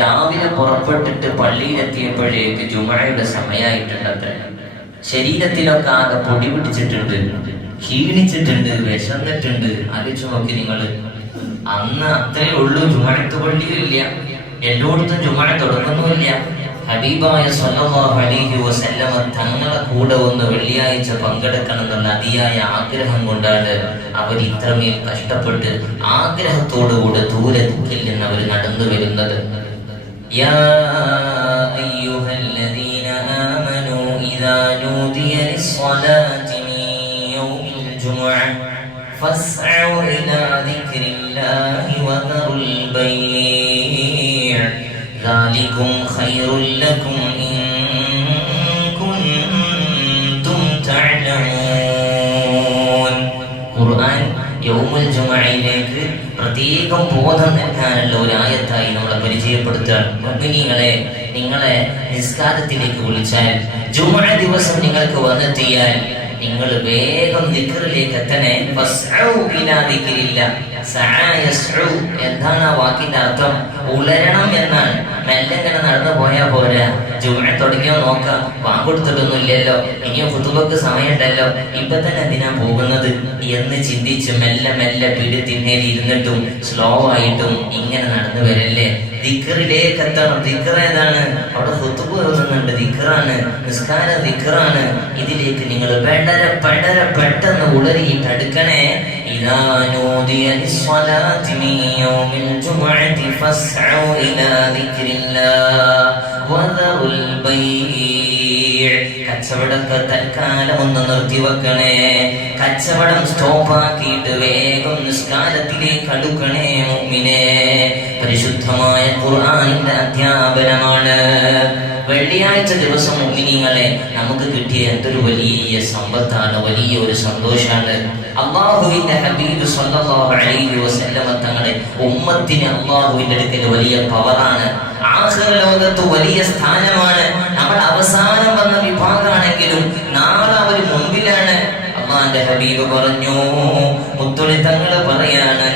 രാവിലെ പുറപ്പെട്ടിട്ട് പള്ളിയിലെത്തിയപ്പോഴേക്ക് ജുമഴയുടെ സമയമായിട്ടുണ്ടത്രേ ശരീരത്തിലൊക്കെ ആകെ പൊടി പിടിച്ചിട്ടുണ്ട് ക്ഷീണിച്ചിട്ടുണ്ട് വിശന്നിട്ടുണ്ട്. ആലോചിച്ച് നോക്കി നിങ്ങൾ അന്ന് അത്രേ ഉള്ളൂ ജുമഴത്ത് പള്ളിയിലില്ല. എല്ലായിടത്തും ജുമഴ തുടങ്ങുന്നുമില്ല. ഹബീബായ സ്വല്ലല്ലാഹു അലൈഹി വസല്ലമ തങ്ങളെ കൂടെ ഒന്ന് വെള്ളിയാഴ്ച പങ്കെടുക്കണം എന്നുള്ള അതിയായ ആഗ്രഹം കൊണ്ടാണ് അവർ ഇത്രമേൽ കഷ്ടപ്പെട്ട് ആഗ്രഹത്തോടുകൂടെ ദൂരെ ദുഃഖിൽ നിന്ന് അവർ നടന്നു വരുന്നത് يا أيها الذين آمنوا إذا نودي للصلاة من يوم الجمعة فاسعوا إلى ذكر الله وذروا البيع. ذلكم خير لكم إن كنتم تعلمون. قرآن يوم الجمعة ذكر പ്രത്യേകം ബോധം നൽകാനുള്ള ഒരു ആയത്തായി നമ്മളെ പരിചയപ്പെടുത്തുകയാണ് നിങ്ങളെ നിസ്കാരത്തിലേക്ക് വിളിച്ചാൽ ജുമ ദിവസം നിങ്ങൾക്ക് വന്നെത്തിയാൽ നിങ്ങൾ വേഗം ദിക്റിലേക്ക് എത്തണേ. എന്താണ് ആ വാക്കിന്റെ അർത്ഥം? ഉളരണം എന്നാണ്. മെല്ലെ ഇങ്ങനെ നടന്നു പോയാ പോരാ. ജുമ തുടങ്ങിയോ നോക്കാം. വാങ്ങൊടുത്തിട്ടൊന്നും ഇല്ലല്ലോ ഇനിയും ഫുതുബക്ക് സമയമുണ്ടല്ലോ. ഇപ്പൊ തന്നെ എന്തിനാ പോകുന്നത്? എന്ന് ചിന്തിച്ച് മെല്ലെ മെല്ലെ പിടി തിന്നേലിരുന്നിട്ടും സ്ലോ ആയിട്ടും ഇങ്ങനെ നടന്നു വരല്ലേ? ദിക്കറിലേക്ക് എത്തണം ദിക്കർ ഏതാണ് അവിടെ ഫുത്തുബ് ഓതുന്നുണ്ട് ദിക്കറാണ് നിസ്കാര ദിക്കറാണ് ഇതിലേക്ക് നിങ്ങൾ പെടര പെടര പെട്ടെന്ന് ഉളറിയിട്ട് അടുക്കണേ إذا نودي للصلاة من يوم الجمعة فاسعوا إلى ذكر الله وذروا البيع കച്ചവടമൊക്കെ തൽക്കാലം ഒന്ന് നിർത്തിവെക്കണേ കച്ചവടം സ്റ്റോപ്പാക്കിയിട്ട് വേഗം നിസ്കാരത്തിലേക്ക് അടുക്കണേ മുമ്മിനെ പരിശുദ്ധമായ ഖുർആനിന്റെ അധ്യാപനമാണ്. വെള്ളിയാഴ്ച ദിവസം മുമ്മിനിങ്ങളെ നമുക്ക് കിട്ടിയ എന്തൊരു വലിയ സമ്പത്താണ് വലിയ ഒരു സന്തോഷാണ്. അള്ളാഹുവിന്റെ ഹബീബ് സല്ലല്ലാഹു അലൈഹി വസല്ലമ തങ്ങളുടെ ഉമ്മത്തിന് അള്ളാഹുവിന്റെ അടുക്കൽ വലിയ പവറാണ്. ആഖിറ ലോകത്ത് വലിയ സ്ഥാനമാണ്. നമ്മൾ അവസാനം വന്ന മുൻപിലാണ് അള്ളാന്റെ ഹബീബ് പറഞ്ഞു മുത്തുളി തങ്ങൾ പറയാണ്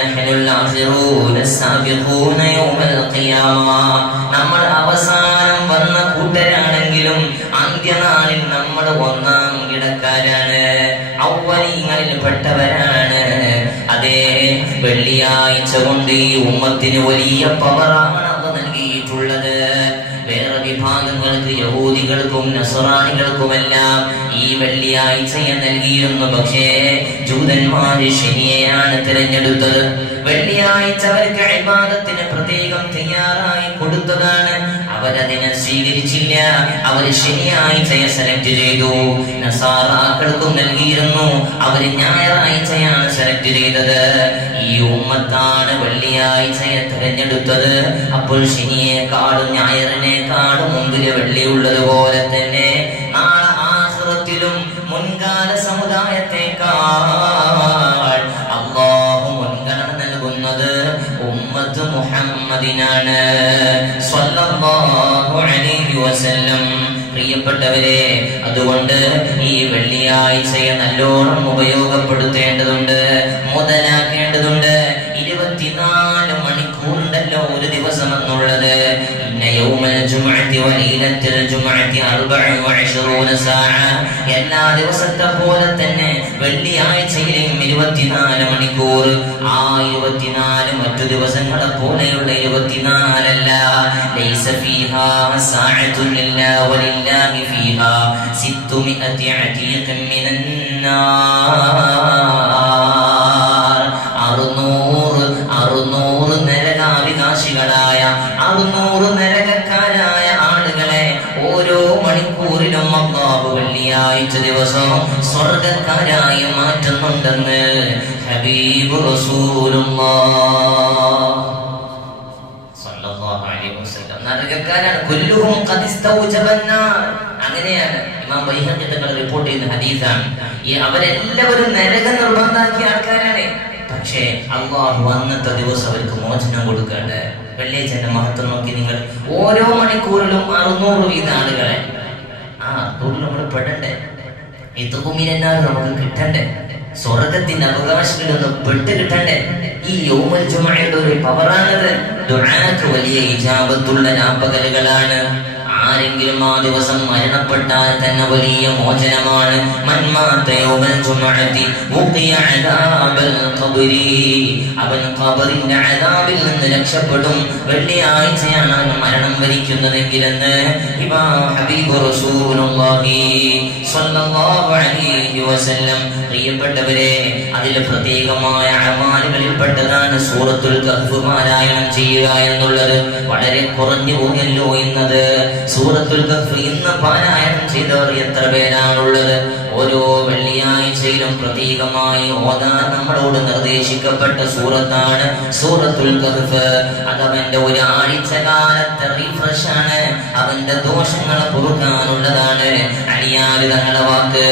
നമ്മൾ അവസാനം വന്ന കൂട്ടരാണെങ്കിലും അന്ത്യനാളിൽ നമ്മൾ ഒന്നാം കിടക്കാരാണ് ഔവലീങ്ങളിൽ പെട്ടവരാണ്. അതെ വെള്ളിയാഴ്ച കൊണ്ട് ഈ ഉമ്മത്തിന് വലിയ പവറാണ് നൽകിയിട്ടുള്ളത്. വിഭാഗങ്ങൾക്ക് യഹൂദികൾക്കും നസറാണികൾക്കുമെല്ലാം ഈ വെള്ളിയാഴ്ചയെ നൽകിയിരുന്നു. പക്ഷേ ജൂതന്മാര് ശനിയെയാണ് തിരഞ്ഞെടുത്തത്. വെള്ളിയാഴ്ച അവർക്ക് അഭിമാനത്തിന് പ്രത്യേകം തയ്യാറായി കൊടുത്തതാണ്. അവരതിനെ സ്വീകരിച്ചില്ല. അവർ ശനിയാഴ്ചയെ സെലക്ട് ചെയ്തു. നസാറാക്കൾക്കും നൽകിയിരുന്നു. അവർ ഞായറാഴ്ചയാണ് സെലക്ട് ചെയ്തത്. ഈ ഉമ്മത്താണ് വെള്ളിയാഴ്ചയെ തിരഞ്ഞെടുത്തത്. അപ്പോൾ ശനിയെക്കാളും ഞായറിനേക്കാളും മുമ്പിൽ വെള്ളിയുള്ളത് പോലെ തന്നെ നാളെ ആഹ്റത്തിലും മുൻകാല സമുദായത്തെക്കാൾ വസല്ലം. പ്രിയപ്പെട്ടവരെ അതുകൊണ്ട് ഈ വെള്ളിയാഴ്ചയെ നല്ലോണം ഉപയോഗപ്പെടുത്തേണ്ടതുണ്ട് മുതലാക്കേണ്ടതുണ്ട്. ജുമുഅത്തി വലീലത്തുൽ ജുമുഅത്തി അർബഉ വഇശ്റൂന എല്ലാ ദിവസത്തെ പോലെ തന്നെ വെള്ളിയാഴ്ചയിലെയും ഇരുപത്തിനാല് മണിക്കൂർ. ആ ഇരുപത്തിനാല് മറ്റു ദിവസങ്ങളെ പോലെയുള്ള ഇരുപത്തിനാലല്ല. ലൈസ ഫീഹാ സാഅത്തുൻ ലില്ലാ വലില്ലാഹി ഫീഹാ. സിത്തുമിഅതി അതീഖൻ മിനൻ നാർ അള്ളാഹു വെള്ളിയാഴ്ച ദിവസം സ്വർഗക്കാരായി മാറ്റുന്നുണ്ടെന്ന് ഹബീബ് നരകക്കാരാണ്. കൊല്ലുഹും അങ്ങനെയാണ് ഇമാം ബൈഹഖി റിപ്പോർട്ട് ചെയ്യുന്ന ഹദീസാണ്. ഈ അവരെല്ലാവരും നരകം നിർബന്ധാക്കിയ ആൾക്കാരാണ്. പക്ഷേ അള്ളാഹു അന്നത്തെ ദിവസം അവർക്ക് മോചനം കൊടുക്കേണ്ടത് വെള്ളിയാഴ്ച മഹത്വം നോക്കി നിങ്ങൾ ഓരോ മണിക്കൂറിലും അറുന്നൂറ് വീത ആളുകളെ അറുന്നൂറിൽ നമ്മൾ പെടണ്ടേ? ഇതുകുമിനാൾ നമുക്ക് കിട്ടണ്ടേ? സ്വർഗത്തിന്റെ അവകാശങ്ങളൊന്ന് പെട്ട് കിട്ടണ്ടേ? ഈ യോമൽ ജുമഅയുടെ ഒരു പവറാണത്. വലിയ ഇജാബത്തുള്ള രാപ്പകലുകളാണ് ആരെങ്കിലും ആ ദിവസം മരണപ്പെട്ടാൽ തന്നെ വലിയ മോചനമാണ്. അവൻ ഖബറിന്റെ അദാബിൽ നിന്ന് രക്ഷപ്പെടും. വെള്ളിയാഴ്ചയാണ് അവൻ മരണം വരിക്കുന്നതെങ്കിലെന്ന് ഇമാം ഹബീബ് റസൂലുള്ളാഹി സ്വല്ലല്ലാഹു അലൈഹി വസല്ലം. പ്രിയപ്പെട്ടവരെ അതിൽ പ്രത്യേകമായ അമാലുകളിൽപ്പെട്ടതാണ് സൂറത്തുൽ കഹ്ഫ് പാരായണം ചെയ്യുക എന്നുള്ളത്. വളരെ കുറഞ്ഞു പോയല്ലോ എന്നത്. സൂറത്തുൽ കഹ്ഫ് ഇന്ന് പാരായണം ചെയ്തവർ എത്ര പേരാണുള്ളത്? ഓരോ വെള്ളിയാഴ്ചയിലും പ്രത്യേകമായി ഓതാൻ നമ്മളോട് നിർദ്ദേശിക്കപ്പെട്ട സൂറത്താണ് സൂറത്തുൽ കഹ്ഫ്. ഒരു ആഴ്ച കാലത്തെ റിഫ്രഷ് ആണ്. അവന്റെ ദോഷങ്ങൾ പൊറുക്കാനുള്ളതാണ് അടിയാൽ തങ്ങളുടെ വാക്ക്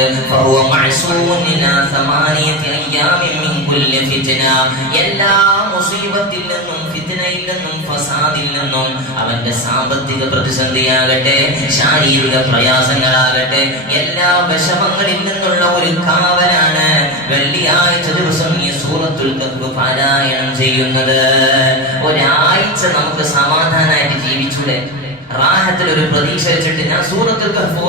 എല്ലാ മുസീബത്തിൽ നിന്നും ഫിത്നയിൽ നിന്നും ഫസാദിൽ നിന്നും അവന്റെ സാമ്പത്തിക പ്രതിസന്ധിയാകട്ടെ ശാരീരിക പ്രയാസങ്ങളാകട്ടെ എല്ലാ വിഷമങ്ങളിൽ നിന്നുള്ള ഒരു കാവലാണ് വെള്ളിയാഴ്ച ദിവസം ഈ സൂറത്തുൽ കഹ്ഫ് പാരായണം ചെയ്യുന്നത്. ഒരാഴ്ച നമുക്ക് സമാധാനമായിട്ട് ജീവിച്ചൂടെ? റാഹത്തിൽ ഒരു പ്രതീക്ഷ വെച്ചിട്ട് ഞാൻ സൂറത്തുൽ കഹ്ഫ്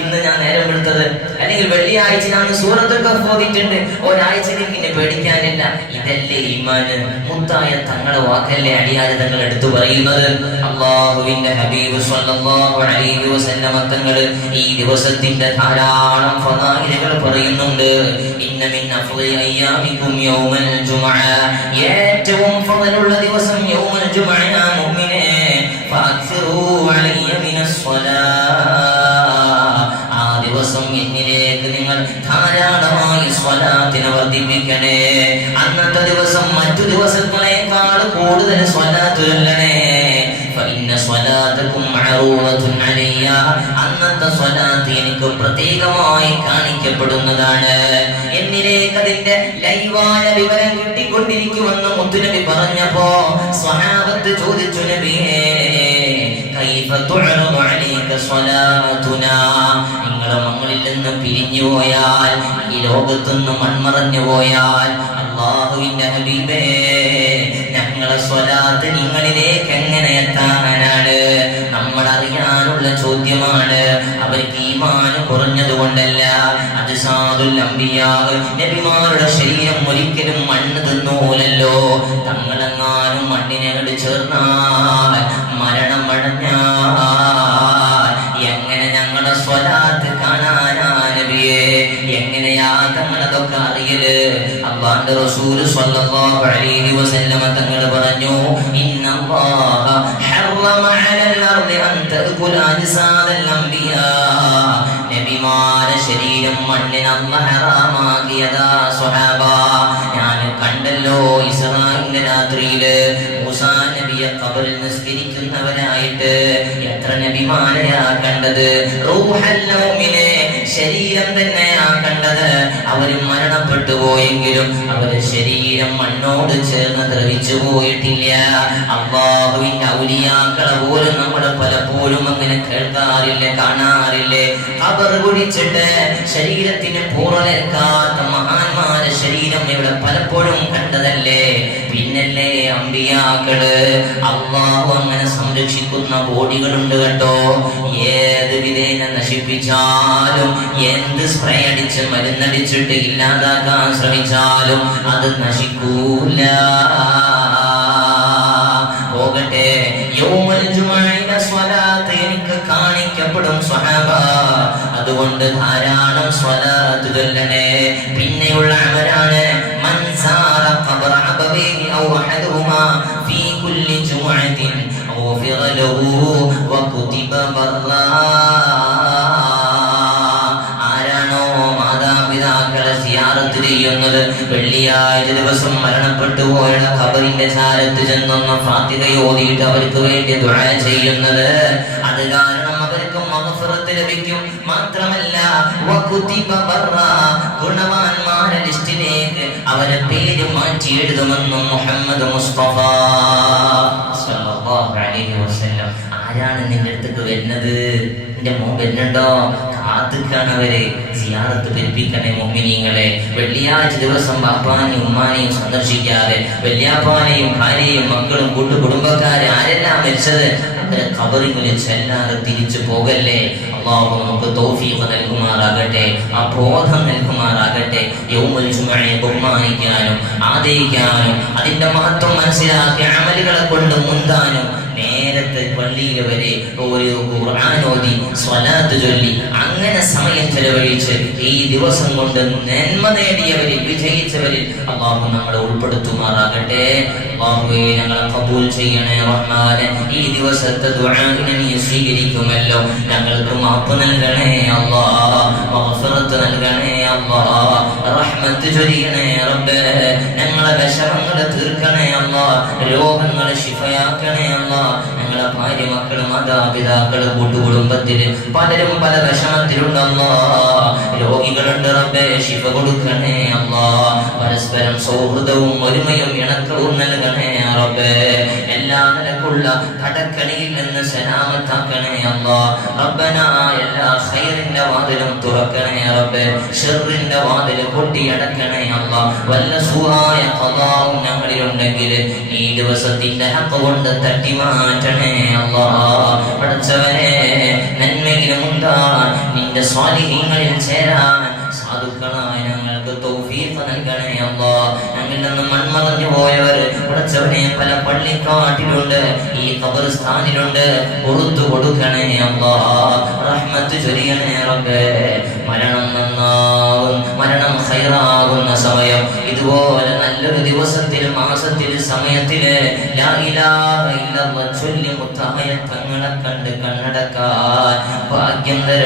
ഇന്ന് ഞാൻ നേരം എടുത്തത് അല്ലെങ്കിൽ വെള്ളിയാഴ്ച ഞാൻ സൂറത്തുൽ കഹ്ഫ് ഓതിയിട്ടുണ്ട്. ഒരാഴ്ചയിൽ പിന്നെ പേടിക്കാനില്ല. ഇതല്ലേ ഈമാന്? മുത്തായ തങ്ങളെ വാക്കല്ലേ അടിയാതെ തങ്ങൾ എടുത്തു പറയുന്നത്? അള്ളാഹുവിന്റെ ഹബീബ് സല്ലല്ലാഹു അലൈഹി ഈ ദിവസത്തിന്റെ ധാരാളം ഫദായിലുകൾ പറയുന്നുണ്ട്. ഇന്ന മിൻ അഫ്ളി കൂടുതൽ സ്വലാത്ത് ചൊല്ലണേ അന്നത്തെ സ്വലാത്ത് എനിക്ക് പ്രത്യേകമായി കാണിക്കപ്പെടുന്നതാണ്. എന്നിലേക്ക് അതിന്റെ ലൈവായ വിവരം കിട്ടിക്കൊണ്ടിരിക്കുമെന്ന് മുത്തുനബി പറഞ്ഞപ്പോ സ്വഹാബത്ത് ചോദിച്ചു നബിയേ നിങ്ങളെ മങ്ങളിൽ നിന്ന് പിരിഞ്ഞു പോയാൽ ഈ ലോകത്തുനിന്ന് മൺമറഞ്ഞു പോയാൽ അള്ളാഹുവിന്റെ ഹബീബേ ഞങ്ങളെ സ്വലാത്ത് നിങ്ങളിലേക്ക് എങ്ങനെ എത്താനാണ്? നമ്മൾ അറിയാനുള്ള ചോദ്യമാണ്. അവർക്ക് ഈമാന് കുറഞ്ഞത് കൊണ്ടല്ല അത് സാധുൽ അമ്പിയാവ് നബിമാരുടെ ശരീരം ഒരിക്കലും മണ്ണ് തിന്നൂലല്ലോ തങ്ങളെങ്ങാനും മണ്ണിനെ അങ്ങട് ചേർന്നാൽ മരണം അടഞ്ഞാൽ എങ്ങനെയാ അറിയൽ? അള്ളാന്റെ റസൂൽ സ്വല്ലല്ലാഹു അലൈഹി വസല്ലമ പറഞ്ഞു ഇന്നല്ലാഹ ഹറമ നബിമാരെ ശരീരം മണ്ണിന് അമ്മ ഹറാമാക്കിയതാ സ്വഹാബ. ഞാൻ കണ്ടല്ലോ ഇസ്രായേലിന്റെ രാത്രിയിൽ മൂസാ നബിയെ ഖബറിൽ നിസ്കരിക്കുന്നവനായിട്ട് എത്ര നബിമാരെയാ കണ്ടത്? റൂഹൽ നൗമിനെ ശരീരം തന്നെയാ കണ്ടത്. അവർ മരണപ്പെട്ടു പോയെങ്കിലും അവരുടെ ശരീരം മണ്ണോട് ചേർന്ന് ദ്രവിച്ചു പോയിട്ടില്ല. അള്ളാഹുവിന്റെ ഔലിയാക്കളെ പോലും നമ്മൾ പലപ്പോഴും അങ്ങനെ കേൾക്കാറില്ല കാണാറില്ലേ. അവർ കുടിച്ചിട്ട് ശരീരത്തിന് പൂർണേൽക്കാത്ത മഹാന്മാരെ ശരീരം ഇവിടെ പലപ്പോഴും കണ്ടതല്ലേ? പിന്നല്ലേ അമ്പിയാക്കൾ? അള്ളാഹു അങ്ങനെ സംരക്ഷിക്കുന്ന ബോഡികളുണ്ട് കേട്ടോ. ഏത് വിധേന നശിപ്പിച്ചാലും എന്ത് സ്പ്രേ അടിച്ച് മരുന്നടിച്ചിട്ട് ഇല്ലാതാക്കാൻ ശ്രമിച്ചാലും അത് നശിക്കൂല. പോകട്ടെ. യൗമൽ എനിക്ക് അനുഗ്രഹിക്കപ്പെടും സ്വഹാബ. അതുകൊണ്ട് ധാരാളം സ്വലാത്ത് ചൊല്ലണേ പിന്നെയുള്ള അവരാണ് മൻസാറ ഖബറ അബവൈഹി ഔ അഹദുഹുമാ ഫീ കുല്ലി ജുമുഅത്തിൻ ഗുഫിറ ലഹു വകുതിബ ബർറാ. സിയാറത്ത് ചെയ്യുന്നത്? വെള്ളിയാഴ്ച ദിവസം മരണപ്പെട്ടു പോയുള്ള ഖബറിന്റെ ചാരത്ത് ചെന്നൊന്ന് ഫാത്തിക ഓതിയിട്ട് അവർക്ക് വേണ്ടി ദുഴ ചെയ്യുന്നത്. അത് കാരണം മഗ്ഫിറത്ത് ലഭിക്കും മാത്രമല്ല ഗുണവാന്മാരുടെ ലിസ്റ്റിലേക്ക് അവരെ പേര് മാറ്റി എഴുതുമെന്നും മുഹമ്മദ് മുസ്തഫ ആരാണ് നിന്റെ അടുത്തേക്ക് വരുന്നത്? നിന്റെ മോൻ വരുന്നുണ്ടോ? കാത്തുക്കാണവരെ സിയാറത്ത് പെരുപ്പിക്കണേ മോമിനിങ്ങളെ. വെള്ളിയാഴ്ച ദിവസം ബാപ്പാനെയും ഉമ്മാനെയും സന്ദർശിക്കാതെ വല്യാപ്പാനെയും ഭാര്യയും മക്കളും കൂട്ടുകുടുംബക്കാരെ ആരെല്ലാം മരിച്ചത്? അവരെ കബറിങ്ങിൽ ചെല്ലാറ് തിരിച്ചു പോകല്ലേ? അള്ളാഹു നമുക്ക് തോഫീഫ് നൽകുമാറാകട്ടെ ആ ബോധം നൽകുമാറാകട്ടെ. യൗമുൽ ബഹുമാനിക്കാനും ആദരിക്കാനും അതിന്റെ മഹത്വം മനസ്സിലാക്കി അമലുകളെ കൊണ്ട് മുന്താനും പള്ളിയിൽ വരെ ഒരു ഖുർആൻ ഓതി സ്വലാത്ത് ചൊല്ലി അങ്ങനെ സമയം ചെലവഴിച്ച് ഈ ദിവസം കൊണ്ട് നന്മ നേടിയവരിൽ വിജയിച്ചവരിൽ അള്ളാഹു നമ്മളെ ഉൾപ്പെടുത്തുമാറാകട്ടെ. അള്ളാഹുവേ ഞങ്ങളെ കബൂൽ ചെയ്യണേ റഹ്മാനെ. ഈ ദിവസത്തെ ദുആഇനെ നീ സ്വീകരിക്കുമല്ലോ. ഞങ്ങൾക്ക് മാപ്പ് നൽകണേ അല്ലാ മഗ്ഫിറത്ത് നൽകണേ അല്ലാ റഹ്മത്ത് ചൊരിയണേ റബ്ബേ. ഞങ്ങളെ വിഷമങ്ങൾ തീർക്കണേ അല്ലാ രോഗങ്ങളെ ശിഫയാക്കണേ അല്ലാ ഞങ്ങളെ ഭാര്യ മക്കൾ മാതാപിതാക്കൾ കൂട്ടുകുടുംബത്തിൽ പലരും പല വിഷമത്തിലുണ്ടല്ലോ രോഗികളുണ്ട് റബ്ബേ ശിഫ കൊടുക്കണേ അമ്മ പരസ്പരം സൗഹൃദവും ഒരുമയും ഇണക്കവും നൽകണേ റബ്ബേ. എല്ലാ നിലക്കുള്ള കടക്കണിയിൽ നിന്ന് സലാമത്താക്കണേ അല്ലാ. റബ്ബന എല്ലാ ഖൈറിന്റെ വാതിലും തുറക്കണേ റബ്ബേ. ഷെറിന്റെ വാതിൽ പൊട്ടിയടക്കണേ അല്ലാ. വല്ല സുഹായ ഖദാവും ഞങ്ങളിലുണ്ടെങ്കിൽ ഈ ദിവസത്തിന്റെ ഹക്ക് കൊണ്ട് തട്ടി മാറ്റണേ അല്ലാ. പഠിച്ചവനെ നന്മയിലും ഉണ്ടാ നിന്റെ സ്വാലിഹ്യങ്ങളിൽ ചേരാൻ സാധുക്കളായ നിന്ന് മൺമറഞ്ഞു പോയവർ പഠിച്ചവനെ പല പള്ളിക്കാട്ടിലുണ്ട്. ഈ ഖബർസ്ഥാനിലുണ്ട്. പുറത്തു കൊടുക്കണേ അല്ലാ റഹ്മത്ത് ചൊരിയണേ റബ്ബേ. മരണം നന്നാവും. സമയം. ഇതുപോലെ നല്ലൊരു ദിവസത്തിൽ മാസത്തിൽ സമയത്തിൽ ചൊല്ലി മുത്തായ തങ്ങളെ കണ്ട് കണ്ണടക്കാൻ. ഭാഗ്യം തരണേ